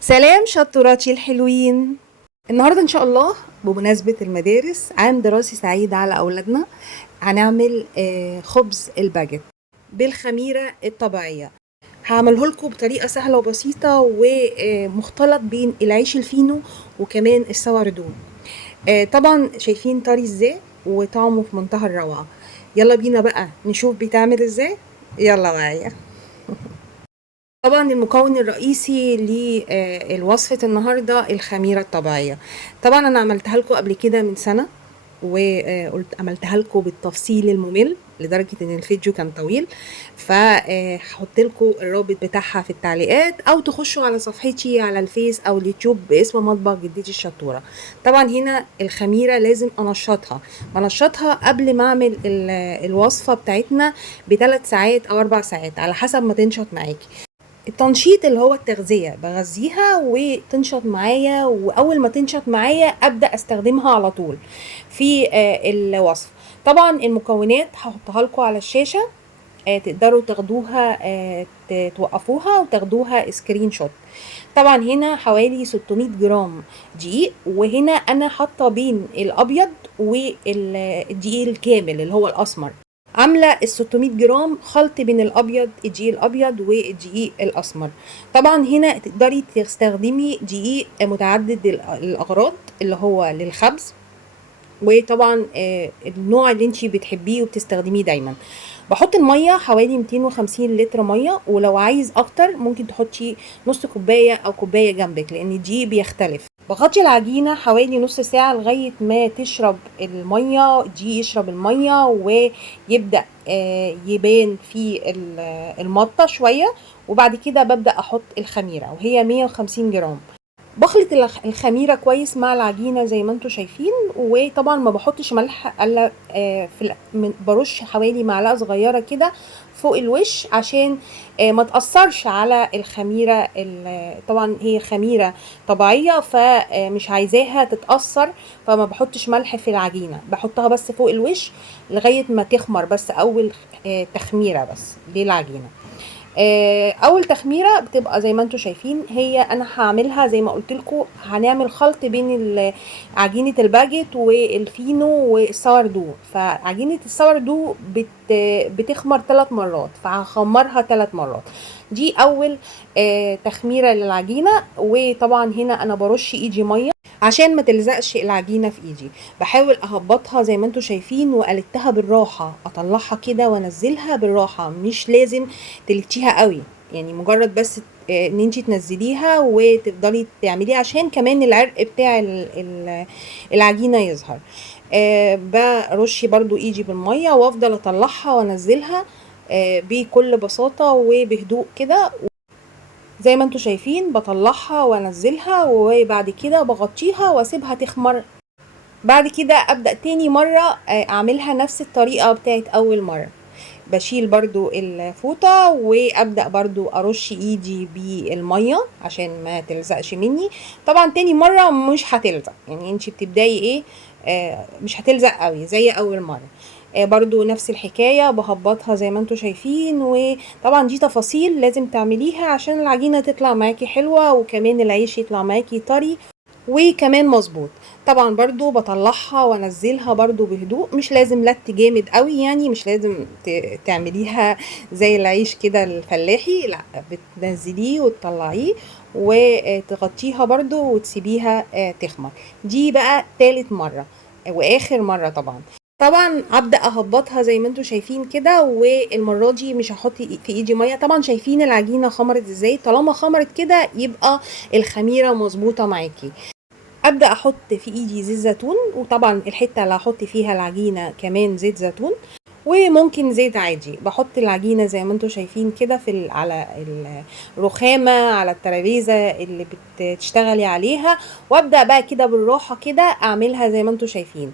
سلام شطوراتي الحلوين. النهارده ان شاء الله بمناسبة المدارس عام دراسي سعيد على اولادنا. هنعمل خبز الباجيت بالخميرة الطبيعية. هعمله لكم بطريقة سهلة وبسيطة ومختلط بين العيش الفينو وكمان السوردو. طبعا شايفين طري ازاي وطعمه في منتهى الروعة. يلا بينا بقى نشوف بيتعمل ازاي. يلا معايا. طبعا المكون الرئيسي لوصفة النهاردة الخميرة الطبيعية. طبعا أنا عملتها لكم قبل كده من سنة، وقلت عملتها لكم بالتفصيل الممل لدرجة ان الفيديو كان طويل. فهحط لكم الرابط بتاعها في التعليقات، او تخشوا على صفحتي على الفيس او اليوتيوب باسم مطبخ جدتي الشطورة. طبعا هنا الخميرة لازم انشطها قبل ما اعمل الوصفة بتاعتنا ب3 ساعات او 4 ساعات على حسب ما تنشط معاكي. التنشيط اللي هو التغذية بغذيها وتنشط معايا، وأول ما تنشط معايا أبدأ أستخدمها على طول في الوصف. طبعا المكونات هحطها لكم على الشاشة، تقدروا تاخدوها، توقفوها وتاخدوها سكرين شوت. طبعا هنا حوالي 600 جرام دقيق، وهنا أنا حاطة بين الأبيض والدقيق الكامل اللي هو الأسمر. عامله ال 600 جرام خلط بين الدقيق الابيض والدقيق الاسمر. طبعا هنا تقدري تستخدمي دقيق متعدد الاغراض اللي هو للخبز، وطبعا النوع اللي انتي بتحبيه وبتستخدميه دايما. بحط الميه حوالي 250 لتر ميه، ولو عايز اكتر ممكن تحطي نص كوبايه او كوبايه جنبك لان الدقيق بيختلف. بغطي العجينه حوالي نص ساعه لغايه ما تشرب الميه، الدقيق يشرب الميه ويبدا يبان في المطه شويه. وبعد كده ببدا احط الخميره وهي 150 جرام. بخلط الخميره كويس مع العجينه زي ما انتم شايفين. وطبعا ما بحطش ملح الا برش حوالي معلقه صغيره كده فوق الوش عشان ما تاثرش على الخميره. طبعا هي خميره طبيعيه فمش عايزاها تتاثر، فما بحطش ملح في العجينه، بحطها بس فوق الوش لغايه ما تخمر، بس اول تخميره بس للعجينه. اول تخميره بتبقى زي ما انتم شايفين. هي انا هعملها زي ما قلت لكم، هنعمل خلط بين عجينه الباجيت والفينو والساوردو. فعجينه الساوردو بتخمر 3 مرات، فهخمرها 3 مرات. دي اول تخميره للعجينه. وطبعا هنا انا برش ايدي ميه عشان ما تلزقش العجينه في ايدي. بحاول اهبطها زي ما انتم شايفين وقلتها بالراحه، اطلعها كده وانزلها بالراحه، مش لازم تلتيها قوي، يعني مجرد بس ان انتي تنزليها وتفضلي تعمليه عشان كمان العرق بتاع العجينه يظهر. برش برضو ايدي بالميه وافضل اطلعها وانزلها بكل بساطه وبهدوء كده. زي ما انتم شايفين بطلعها وانزلها وبعد كده بغطيها واسيبها تخمر. بعد كده ابدأ تاني مرة اعملها نفس الطريقة بتاعت اول مرة. بشيل برضو الفوطة وابدأ برضو ارش ايدي بالمية عشان ما تلزقش مني. طبعا تاني مرة مش هتلزق، يعني انتي بتبدأي ايه، مش هتلزق قوي زي اول مرة. برضو نفس الحكاية بهبطها زي ما انتوا شايفين. وطبعا دي تفاصيل لازم تعمليها عشان العجينة تطلع معاكي حلوة وكمان العيش يطلع معاكي طري وكمان مظبوط. طبعا برضو بطلعها وانزلها برضو بهدوء، مش لازم لت جامد قوي، يعني مش لازم تعمليها زي العيش كده الفلاحي، لا، بتنزليه وتطلعيه وتغطيها برضو وتسيبيها تخمر. دي بقى تالت مرة واخر مرة. طبعا هبدأ اهبطها زي ما انتوا شايفين كده، والمرة دي مش هحط في ايدي مية. طبعا شايفين العجينة خمرت ازاي، طالما خمرت كده يبقى الخميرة مظبوطة معاكي. ابدا احط في ايدي زيت زيتون، وطبعا الحته اللي هحط فيها العجينه كمان زيت زيتون، وممكن زيت عادي. بحط العجينه زي ما انتم شايفين كده على الرخامه، على الترابيزه اللي بتشتغلي عليها، وابدا بقى كده بالراحه كده اعملها زي ما انتم شايفين.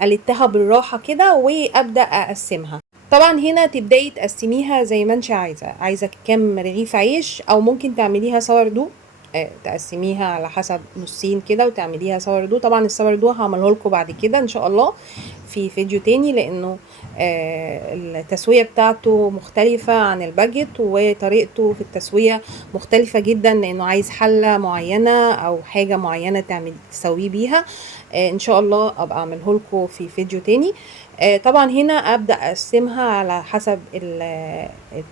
قلتها بالراحه كده وابدا اقسمها. طبعا هنا تبداي تقسميها زي ما انت عايزه كام رغيف عيش، او ممكن تعمليها سوردو، تقسميها على حسب نصين كده وتعمليها سوردو. طبعا السوردو هعمله لكم بعد كده ان شاء الله في فيديو تاني، لانه التسوية بتاعته مختلفة عن الباجيت، وطريقته في التسوية مختلفة جدا، لانه عايز حلة معينة او حاجة معينة تسويه بيها. ان شاء الله ابقى اعمله لكم في فيديو تاني. طبعا هنا ابدا اقسمها على حسب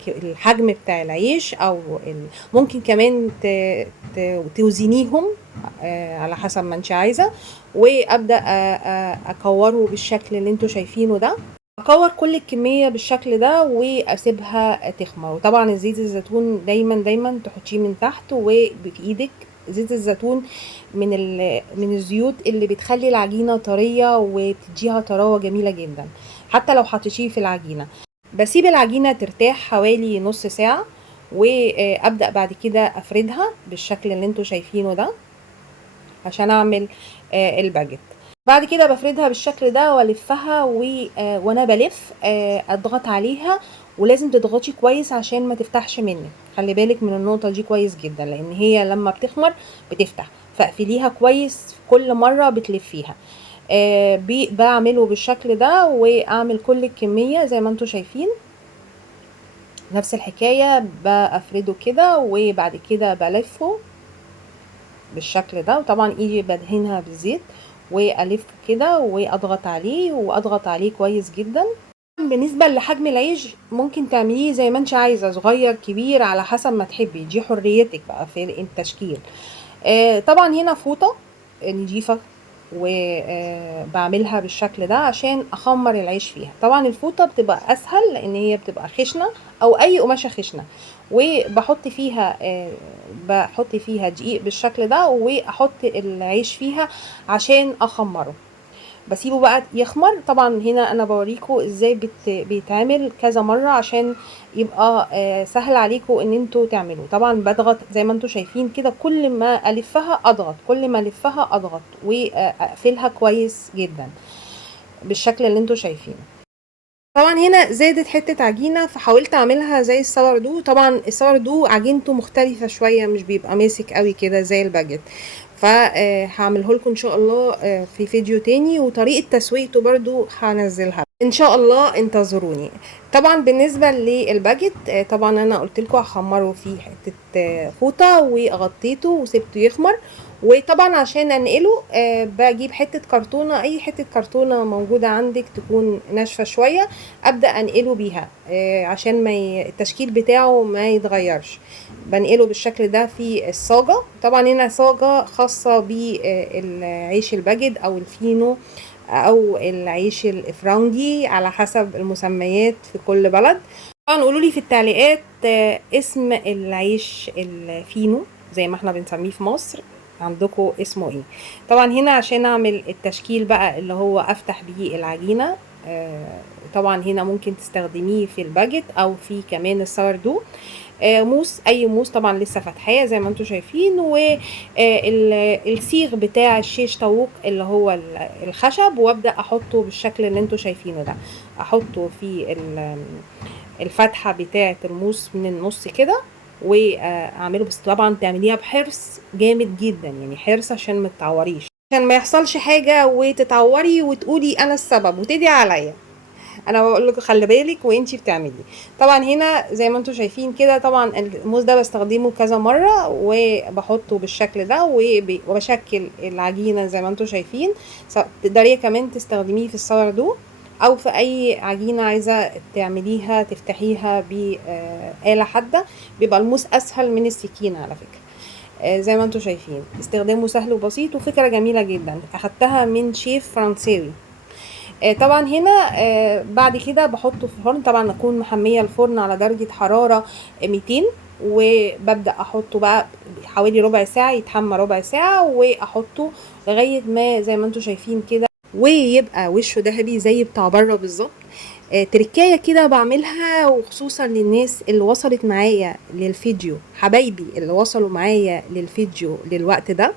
الحجم بتاع العيش، او ممكن كمان توزنيهم على حسب ما انت عايزه، وابدا اكوره بالشكل اللي انتوا شايفينه ده. اكور كل الكميه بالشكل ده واسيبها تخمر. وطبعا الزيت الزيتون دايما تحطيه من تحت وبايدك. زيت الزيتون من الزيوت اللي بتخلي العجينه طريه وبتديها طراوه جميله جدا، حتى لو حطيتيه في العجينه. بسيب العجينه ترتاح حوالي نص ساعه، وابدا بعد كده افردها بالشكل اللي انتوا شايفينه ده عشان اعمل الباجيت. بعد كده بفردها بالشكل ده والفها، وانا بلف اضغط عليها، ولازم تضغطي كويس عشان ما تفتحش منك. خلي بالك من النقطة دي كويس جدا، لان هي لما بتخمر بتفتح، فاقفليها كويس كل مرة بتلفيها. بعمله بالشكل ده، واعمل كل الكمية زي ما انتوا شايفين نفس الحكاية. بفرده كده وبعد كده بلفه بالشكل ده، وطبعا ايدي بدهنها بالزيت والف كده واضغط عليه كويس جدا. بالنسبه لحجم العيش ممكن تعمليه زي ما انت عايزه، صغير كبير على حسب ما تحبي، دي حريتك بقى في التشكيل. طبعا هنا فوطه نضيفه وبعملها بالشكل ده عشان اخمر العيش فيها. طبعا الفوطه بتبقى اسهل لان هي بتبقى خشنه، او اي قماشه خشنه، وبحط فيها دقيق بالشكل ده، واحط العيش فيها عشان اخمره. بسيبه بقى يخمر. طبعا هنا انا بوريكم ازاي بيتعمل كذا مره عشان يبقى سهل عليكم ان انتوا تعملوه. طبعا بضغط زي ما انتوا شايفين كده، كل ما الفها اضغط واقفلها كويس جدا بالشكل اللي انتوا شايفينه. طبعا هنا زادت حته عجينه فحاولت اعملها زي السوردو. طبعا السوردو عجينته مختلفه شويه، مش بيبقى ماسك قوي كده زي الباجيت، فهعمله لكم ان شاء الله في فيديو تاني، وطريقه تسويته برضو هنزلها ان شاء الله، انتظروني. طبعا بالنسبه للباجيت طبعا انا قلت لكم هخمره في حته فوطه وغطيته وسبته يخمر. وطبعا عشان انقله بجيب حته كرتونه، اي حته كرتونه موجوده عندك تكون ناشفه شويه، ابدا انقله بيها عشان التشكيل بتاعه ما يتغيرش. بنقله بالشكل ده في الصاجه. طبعا هنا صاجه خاصه بالعيش الباجيت او الفينو او العيش الافراندي على حسب المسميات في كل بلد. طبعا قولوا لي في التعليقات اسم العيش الفينو زي ما احنا بنسميه في مصر عندكم اسمه ايه. طبعا هنا عشان اعمل التشكيل بقى اللي هو افتح بيه العجينه، طبعا هنا ممكن تستخدميه في الباجيت او في كمان الساردو. موس، اي موس طبعا لسه فاتحاه زي ما انتم شايفين، والسيغ بتاع الشيش طاووق اللي هو الخشب، وابدا احطه بالشكل اللي انتم شايفينه ده. احطه في الفتحه بتاعه الموس من النص كده واعمله. بس طبعا تعمليها بحرص جامد جدا، يعني حرص عشان ما تتعوريش، عشان ما يحصلش حاجه وتتعوري وتقولي انا السبب وتدعي عليا. انا بقول لكم خلي بالك وانتي بتعملي. طبعا هنا زي ما انتم شايفين كده، طبعا الموز ده بستخدمه كذا مره وبحطه بالشكل ده وبشكل العجينه زي ما انتم شايفين. تقدري كمان تستخدميه في الساردو او في اي عجينه عايزه تعمليها تفتحيها بآلة حاده، بيبقى الموس اسهل من السكينه على فكره. زي ما انتم شايفين استخدامه سهل وبسيط، وفكره جميله جدا اخدتها من شيف فرنساوي. طبعا هنا بعد كده بحطه في الفرن. طبعا اكون محميه الفرن على درجه حراره 200، وببدا احطه بقى حوالي ربع ساعه، يتحمى ربع ساعه، واحطه لغايه ما زي ما انتم شايفين كده ويبقى وشه ذهبي زي بتاع بره بالظبط. تركايه كده بعملها وخصوصا للناس اللي وصلت معايا للفيديو، حبايبي اللي وصلوا معايا للفيديو للوقت ده.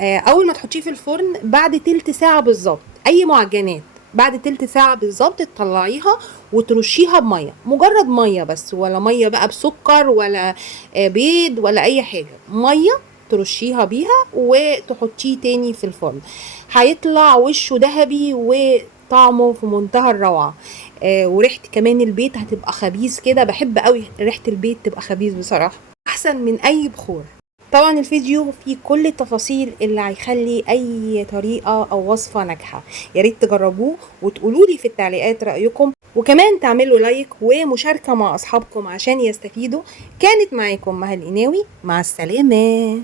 اول ما تحطيه في الفرن بعد تلت ساعه بالظبط، اي معجنات بعد تلت ساعه بالظبط تطلعيها وترشيها بميه، مجرد ميه بس، ولا ميه بقى بسكر ولا بيض ولا اي حاجه، ميه ترشيها بيها وتحطيه تاني في الفرن. هيطلع وشه ذهبي طعمه في منتهى الروعة. وريحة كمان البيت هتبقى خبيز كده، بحب قوي ريحة البيت تبقى خبيز بصراحة، احسن من اي بخور. طبعا الفيديو فيه كل التفاصيل اللي هيخلي اي طريقة او وصفة ناجحة. يا ريت تجربوه وتقولوا لي في التعليقات رأيكم، وكمان تعملوا لايك ومشاركة مع اصحابكم عشان يستفيدوا. كانت معاكم مها القناوي، مع السلامة.